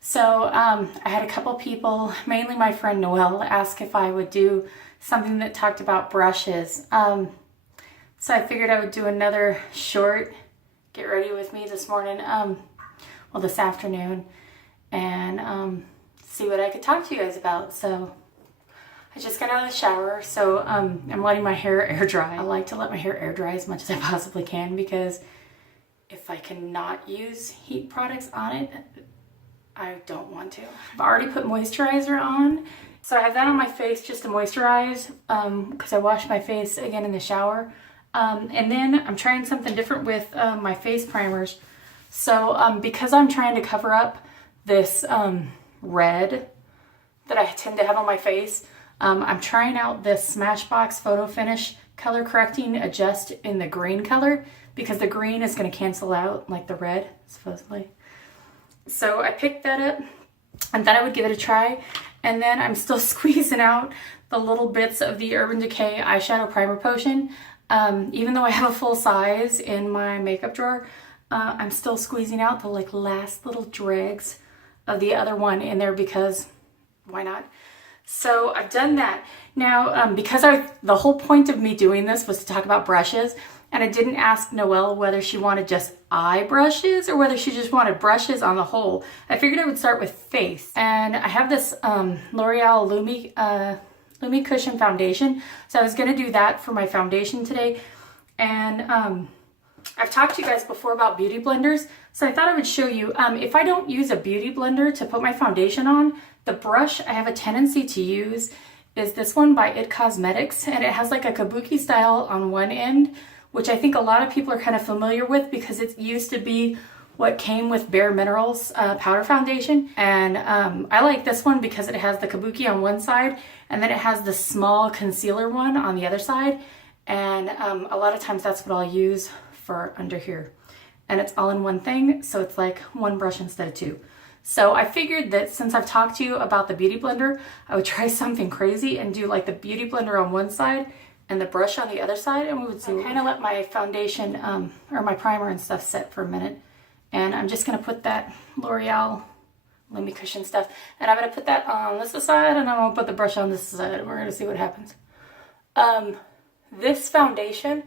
So I had a couple people, mainly my friend Noelle, ask if I would do something that talked about brushes. So I figured I would do another short get ready with me this morning, well this afternoon, and see what I could talk to you guys about. So I just got out of the shower, so I'm letting my hair air dry. I like to let my hair air dry as much as I possibly can, because if I cannot use heat products on it, I don't want to. I've already put moisturizer on, so I have that on my face just to moisturize, because I wash my face again in the shower. And then I'm trying something different with my face primers. So because I'm trying to cover up this red that I tend to have on my face, I'm trying out this Smashbox Photo Finish Color Correcting Adjust in the green color, because the green is going to cancel out like the red, supposedly. So I picked that up and thought I would give it a try. And then I'm still squeezing out the little bits of the Urban Decay Eyeshadow Primer Potion. Even though I have a full size in my makeup drawer, I'm still squeezing out the last little dregs of the other one in there, because why not? So I've done that. Now, because the whole point of me doing this was to talk about brushes, and I didn't ask Noelle whether she wanted just eye brushes or whether she just wanted brushes on the whole, I figured I would start with face. And I have this L'Oreal Lumi Cushion Foundation, so I was going to do that for my foundation today. And I've talked to you guys before about beauty blenders, so I thought I would show you. If I don't use a beauty blender to put my foundation on, the brush I have a tendency to use is this one by It Cosmetics, and it has like a kabuki style on one end, which I think a lot of people are kind of familiar with, because it used to be what came with Bare Minerals powder foundation. And I like this one because it has the kabuki on one side, and then it has the small concealer one on the other side. And a lot of times that's what I'll use for under here. And it's all in one thing, so it's like one brush instead of two. So I figured that since I've talked to you about the beauty blender, I would try something crazy and do like the beauty blender on one side and the brush on the other side, and we would see. I kind of let my foundation or my primer and stuff set for a minute, and I'm just gonna put that L'Oreal Lumi Cushion stuff, and I'm gonna put that on this side, and I'm gonna put the brush on this side, and we're gonna see what happens. This foundation,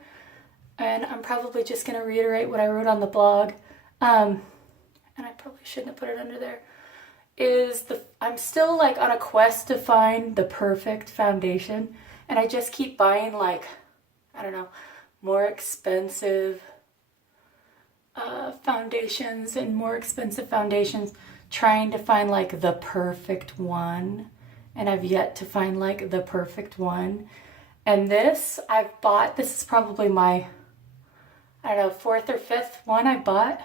and I'm probably just gonna reiterate what I wrote on the blog, and I probably shouldn't have put it under there, I'm still like on a quest to find the perfect foundation. And I just keep buying, like, I don't know, more expensive foundations and more expensive foundations, trying to find like the perfect one. And I've yet to find like the perfect one. And this I've bought, this is probably my, I don't know, fourth or fifth one I bought.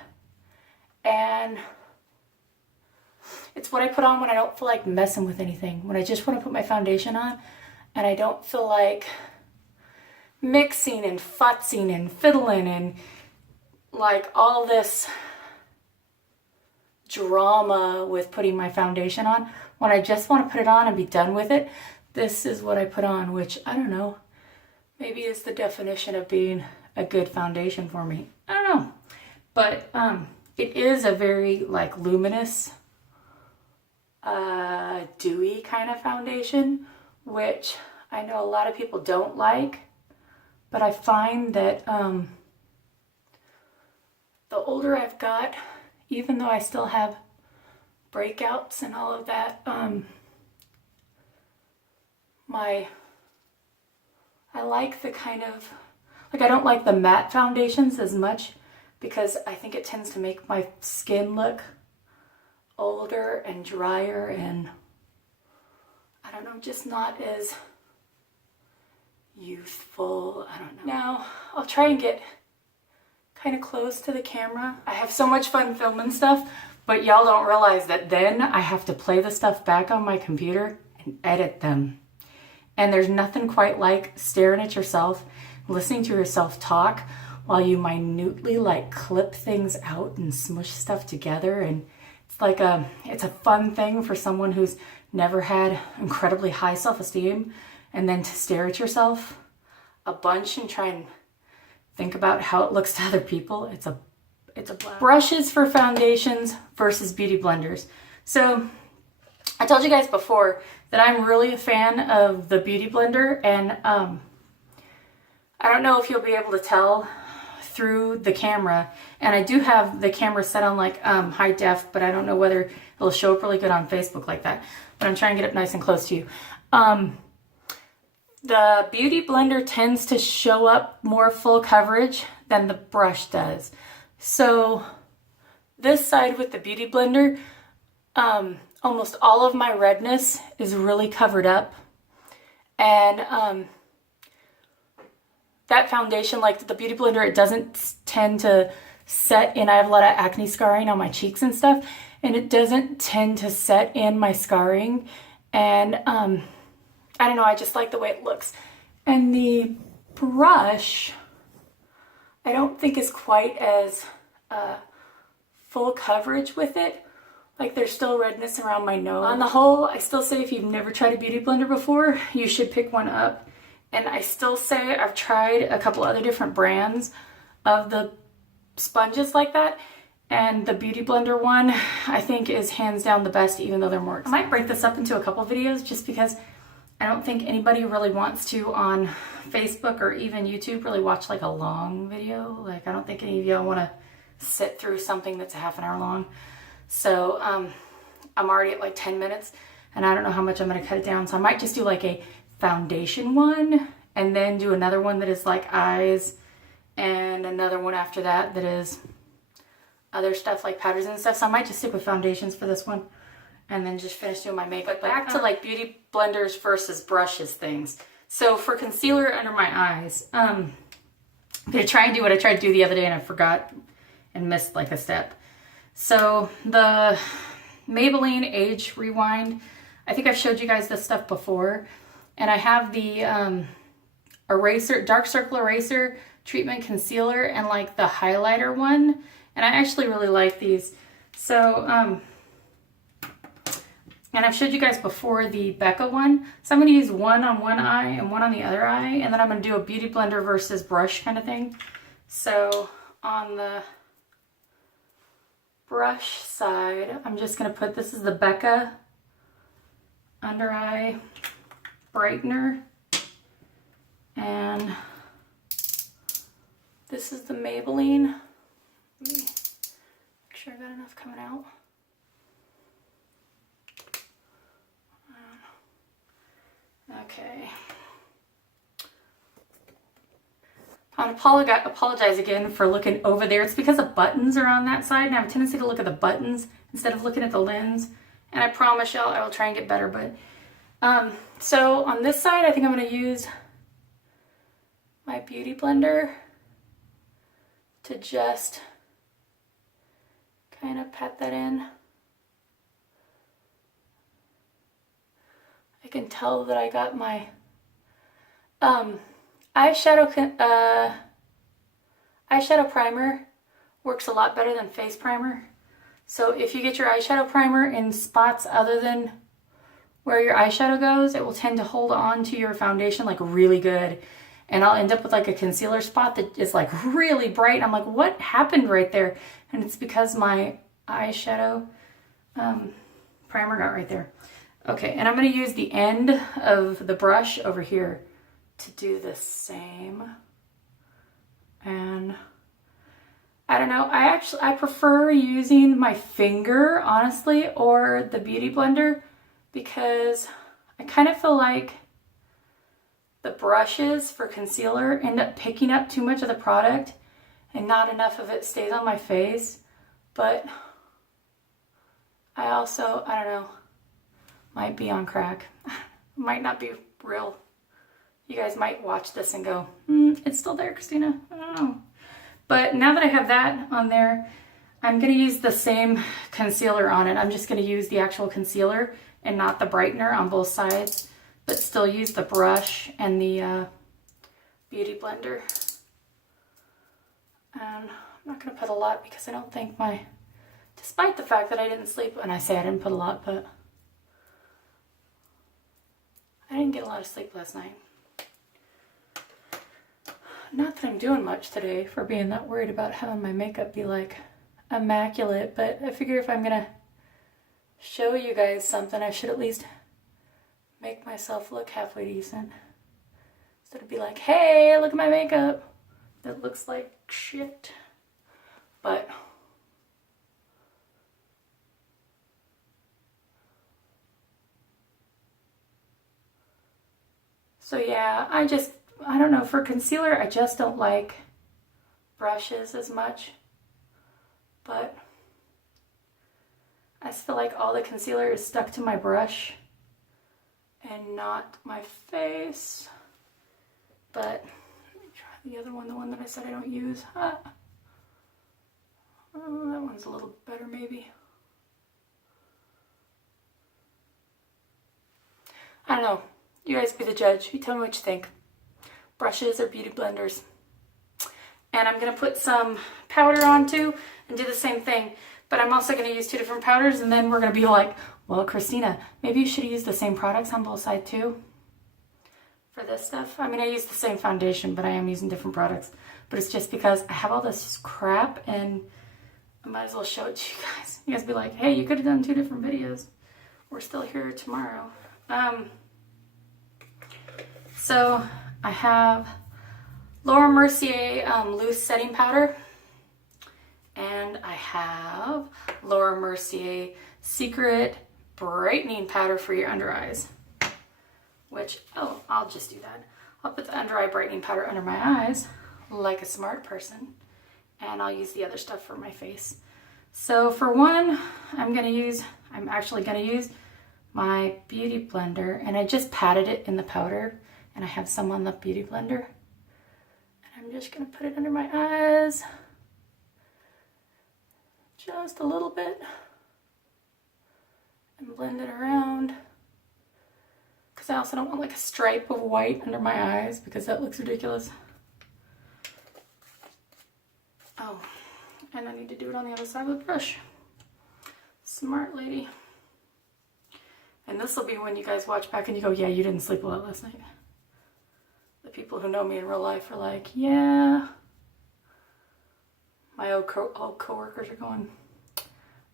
And it's what I put on when I don't feel like messing with anything. When I just want to put my foundation on, and I don't feel like mixing and futzing and fiddling and like all this drama with putting my foundation on. When I just want to put it on and be done with it, this is what I put on, which I don't know, maybe is the definition of being a good foundation for me. I don't know. But it is a very like luminous, dewy kind of foundation, which I know a lot of people don't like, but I find that the older I've got, even though I still have breakouts and all of that, I like the kind of, like, I don't like the matte foundations as much, because I think it tends to make my skin look older and drier, and I don't know, just not as youthful. I don't know. Now, I'll try and get kind of close to the camera. I have so much fun filming stuff, but y'all don't realize that then I have to play the stuff back on my computer and edit them. And there's nothing quite like staring at yourself, listening to yourself talk while you minutely like clip things out and smush stuff together. And it's like it's a fun thing for someone who's never had incredibly high self-esteem, and then to stare at yourself a bunch and try and think about how it looks to other people. It's a blast. Brushes for foundations versus beauty blenders. So I told you guys before that I'm really a fan of the Beauty Blender, and I don't know if you'll be able to tell through the camera, and I do have the camera set on like high def, but I don't know whether it'll show up really good on Facebook like that, but I'm trying to get up nice and close to you. The Beauty Blender tends to show up more full coverage than the brush does. So this side with the Beauty Blender, almost all of my redness is really covered up, and that foundation, like the Beauty Blender, it doesn't tend to set in. I have a lot of acne scarring on my cheeks and stuff, and it doesn't tend to set in my scarring, and I don't know, I just like the way it looks. And the brush, I don't think is quite as full coverage with it. Like there's still redness around my nose. On the whole, I still say if you've never tried a Beauty Blender before, you should pick one up. And I still say I've tried a couple other different brands of the sponges like that, and the Beauty Blender one I think is hands down the best, even though they're more expensive. I might break this up into a couple videos just because I don't think anybody really wants to on Facebook or even YouTube really watch like a long video. Like I don't think any of y'all want to sit through something that's a half an hour long. So I'm already at like 10 minutes and I don't know how much I'm going to cut it down. So I might just do like a foundation one and then do another one that is like eyes, and another one after that that is other stuff like powders and stuff. So I might just stick with foundations for this one and then just finish doing my makeup. But back to like Beauty Blenders versus brushes things. So for concealer under my eyes, I'm gonna try and do what I tried to do the other day and I forgot and missed like a step. So the Maybelline Age Rewind, I think I've showed you guys this stuff before, and I have the eraser, dark circle eraser treatment concealer and like the highlighter one, and I actually really like these. So and I've showed you guys before the Becca one, so I'm going to use one on one eye and one on the other eye, and then I'm going to do a Beauty Blender versus brush kind of thing. So on the brush side, I'm just going to put, this is the Becca under eye brightener, and this is the Maybelline. Let me make sure I got enough coming out. Okay. I apologize again for looking over there. It's because the buttons are on that side, and I have a tendency to look at the buttons instead of looking at the lens. And I promise y'all I will try and get better. But so on this side, I think I'm going to use my Beauty Blender to just kind of pat that in. I can tell that I got my eyeshadow primer works a lot better than face primer. So if you get your eyeshadow primer in spots other than where your eyeshadow goes, it will tend to hold on to your foundation like really good. And I'll end up with like a concealer spot that is like really bright. I'm like, what happened right there? And it's because my eyeshadow primer got right there. Okay, and I'm going to use the end of the brush over here to do the same. And I don't know, I prefer using my finger, honestly, or the Beauty Blender, because I kind of feel like the brushes for concealer end up picking up too much of the product and not enough of it stays on my face. But I also, I don't know, might be on crack. Might not be real. You guys might watch this and go, it's still there, Christina. I don't know. But now that I have that on there, I'm going to use the same concealer on it. I'm just going to use the actual concealer and not the brightener on both sides, but still use the brush and the Beauty Blender. And I'm not going to put a lot because I don't think despite the fact that I didn't sleep, and I say I didn't put a lot, but I didn't get a lot of sleep last night. Not that I'm doing much today for being that worried about having my makeup be like immaculate, but I figure if I'm gonna show you guys something, I should at least make myself look halfway decent. Instead of be like, hey, look at my makeup. That looks like shit. But so yeah, I don't know, for concealer, I just don't like brushes as much. But I just feel like all the concealer is stuck to my brush and not my face. But let me try the other one, the one that I said I don't use. Oh, that one's a little better maybe. I don't know. You guys be the judge. You tell me what you think. Brushes or beauty blenders. And I'm going to put some powder on too and do the same thing. But I'm also going to use 2 different powders, and then we're going to be like, well, Christina, maybe you should use the same products on both sides too for this stuff. I mean, I use the same foundation, but I am using different products. But it's just because I have all this crap, and I might as well show it to you guys. You guys be like, hey, you could have done 2 different videos. We're still here tomorrow. So I have Laura Mercier loose setting powder. And I have Laura Mercier Secret Brightening Powder for your under eyes. Which, oh, I'll just do that. I'll put the under eye brightening powder under my eyes like a smart person. And I'll use the other stuff for my face. So for one, I'm actually going to use my beauty blender. And I just patted it in the powder. And I have some on the beauty blender. And I'm just going to put it under my eyes. Just a little bit, and blend it around, because I also don't want like a stripe of white under my eyes, because that looks ridiculous. Oh, and I need to do it on the other side of the brush. Smart lady. And this will be when you guys watch back and you go, yeah, you didn't sleep a lot last night. The people who know me in real life are like, yeah. My old co-workers are going,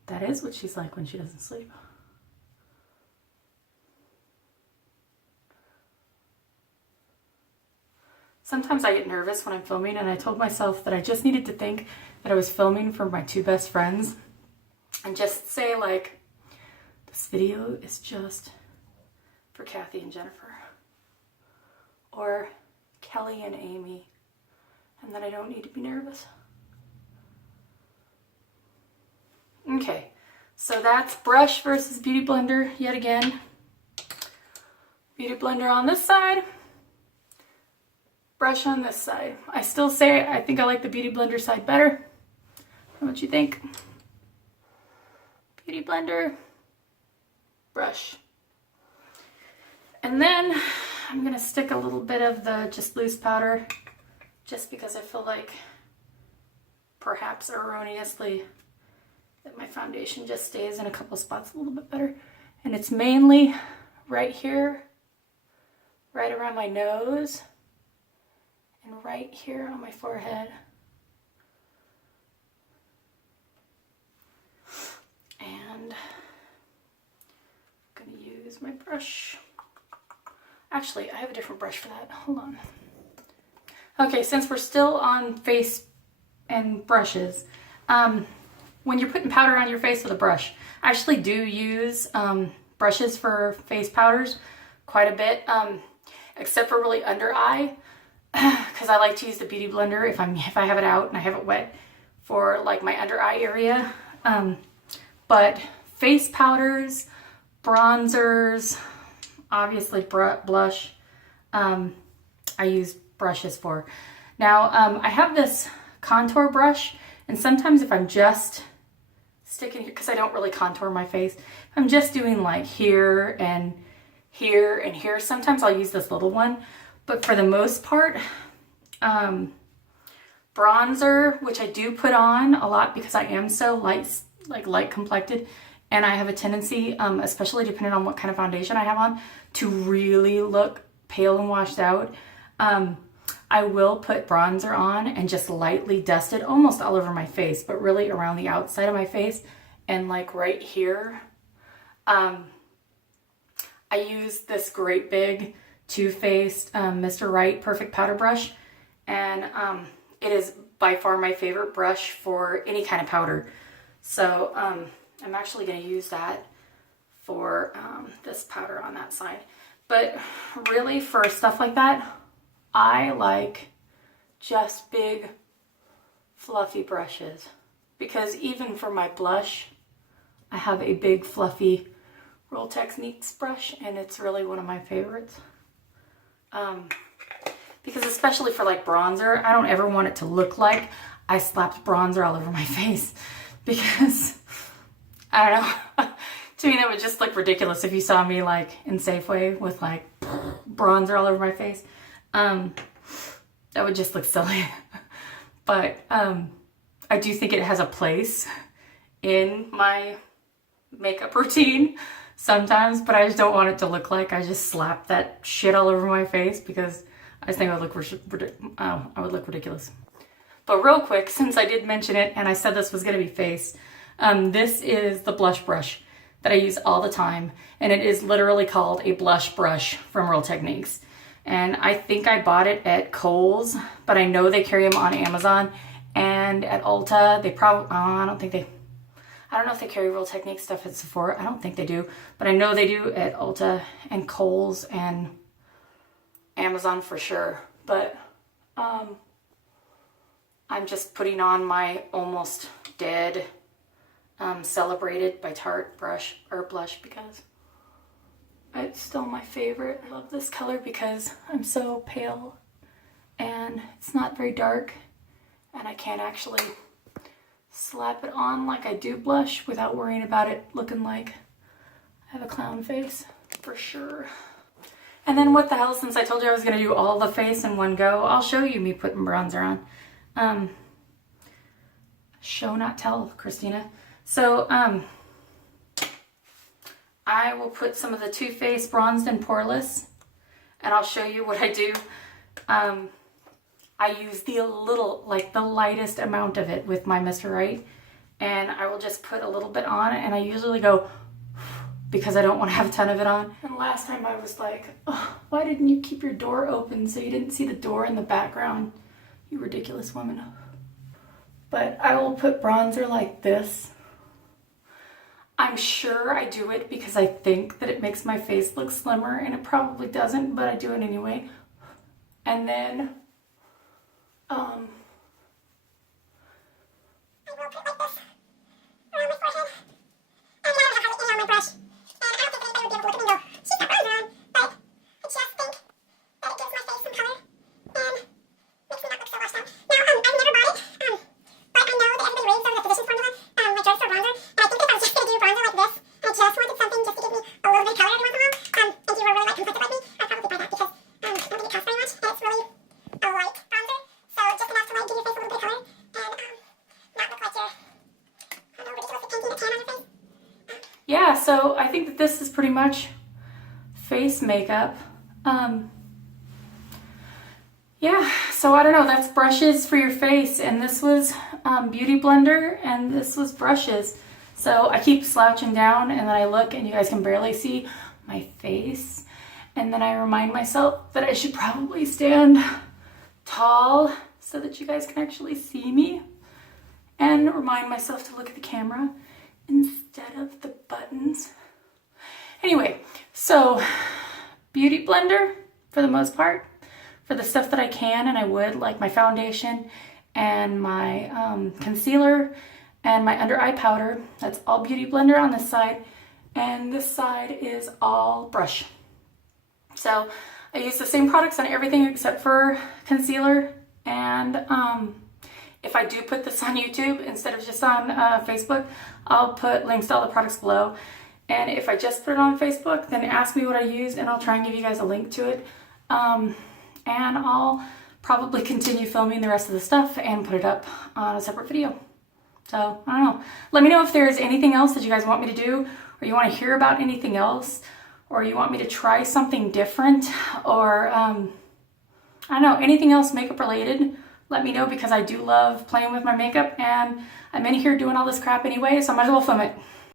that is what she's like when she doesn't sleep. Sometimes I get nervous when I'm filming, and I told myself that I just needed to think that I was filming for my 2 best friends and just say like, this video is just for Kathy and Jennifer, or Kelly and Amy, and that I don't need to be nervous. Okay, so that's brush versus beauty blender yet again. Beauty blender on this side, brush on this side. I still say I think I like the beauty blender side better. What you think? Beauty blender, brush. And then I'm gonna stick a little bit of the just loose powder, just because I feel like perhaps erroneously that my foundation just stays in a couple spots a little bit better. And it's mainly right here, right around my nose, and right here on my forehead. And I'm gonna use my brush. Actually, I have a different brush for that. Hold on. Okay, since we're still on face and brushes, when you're putting powder on your face with a brush, I actually do use brushes for face powders quite a bit, except for really under eye, because I like to use the beauty blender if I have it out and I have it wet for like my under eye area. But face powders, bronzers, obviously blush, I use brushes for. Now I have this contour brush, and sometimes if I'm just sticking here, because I don't really contour my face, I'm just doing like here and here and here, sometimes I'll use this little one. But for the most part, bronzer, which I do put on a lot because I am so light complected, and I have a tendency, especially depending on what kind of foundation I have on, to really look pale and washed out. I will put bronzer on and just lightly dust it almost all over my face, but really around the outside of my face and like right here. I use this great big Too Faced Mr. Right Perfect Powder Brush, and it is by far my favorite brush for any kind of powder. So I'm actually going to use that for this powder on that side. But really for stuff like that, I like just big fluffy brushes, because even for my blush, I have a big fluffy Roll Techniques brush, and it's really one of my favorites. Because especially for like bronzer, I don't ever want it to look like I slapped bronzer all over my face, because I don't know, to me that would just look ridiculous if you saw me like in Safeway with like bronzer all over my face. That would just look silly. But I do think it has a place in my makeup routine sometimes, but I just don't want it to look like I just slapped that shit all over my face, because I just think I would look ridiculous. But real quick, since I did mention it and I said this was going to be face, this is the blush brush that I use all the time, and it is literally called a blush brush from Roll Techniques. And I think I bought it at Kohl's, but I know they carry them on Amazon and at Ulta. They probably, I don't know if they carry Roll Techniques stuff at Sephora. I don't think they do, but I know they do at Ulta and Kohl's and Amazon for sure. But I'm just putting on my Almost Dead Celebrated by Tarte blush, because it's still my favorite. I love this color because I'm so pale and it's not very dark, and I can't actually slap it on like I do blush without worrying about it looking like I have a clown face, for sure. And then what the hell, since I told you I was going to do all the face in one go, I'll show you me putting bronzer on. Show not tell, Christina. So I will put some of the Too Faced Bronzed and Poreless, and I'll show you what I do. I use the lightest amount of it with my Mr. Right, and I will just put a little bit on, and I usually go, because I don't want to have a ton of it on. And last time I was like, oh, why didn't you keep your door open so you didn't see the door in the background, you ridiculous woman. But I will put bronzer like this. I'm sure I do it because I think that it makes my face look slimmer, and it probably doesn't, but I do it anyway. And then I will put like this around my forehead. And now I have it in on my brush. And I don't think anybody would be able to look at me and go, she's got bronzer on, but I just think that it gives my face some color and makes me not look so washed out. Now, I've never bought it, but I know that everybody raves over the Physicians Formula, like drugstore bronzer, and I think if I was just going to do bronzer like this, and I just wanted something just to give me a little bit of color every once in a while, and you were really like complicit like me, I'd probably buy that, because I don't think it costs very much, and it's really a light bronzer, so just enough to like give your face a little bit of color, and not look like you're, I don't know, ridiculously pinky and a tan on your face. Yeah, so I think that this is pretty much face makeup. Yeah, so I don't know, that's brushes for your face, and this was Beauty Blender, and this was brushes. So I keep slouching down, and then I look, and you guys can barely see my face, and then I remind myself that I should probably stand tall so that you guys can actually see me, and remind myself to look at the camera instead of the buttons. Anyway, so Beauty Blender for the most part, for the stuff that I can and I would, like my foundation and my concealer and my under eye powder. That's all Beauty Blender on this side, and this side is all brush. So I use the same products on everything except for concealer, and if I do put this on YouTube instead of just on Facebook, I'll put links to all the products below. And if I just put it on Facebook, then ask me what I used and I'll try and give you guys a link to it. And I'll probably continue filming the rest of the stuff and put it up on a separate video. So, I don't know. Let me know if there's anything else that you guys want me to do, or you want to hear about anything else, or you want me to try something different, or I don't know, anything else makeup related. Let me know, because I do love playing with my makeup, and I'm in here doing all this crap anyway, so I might as well film it.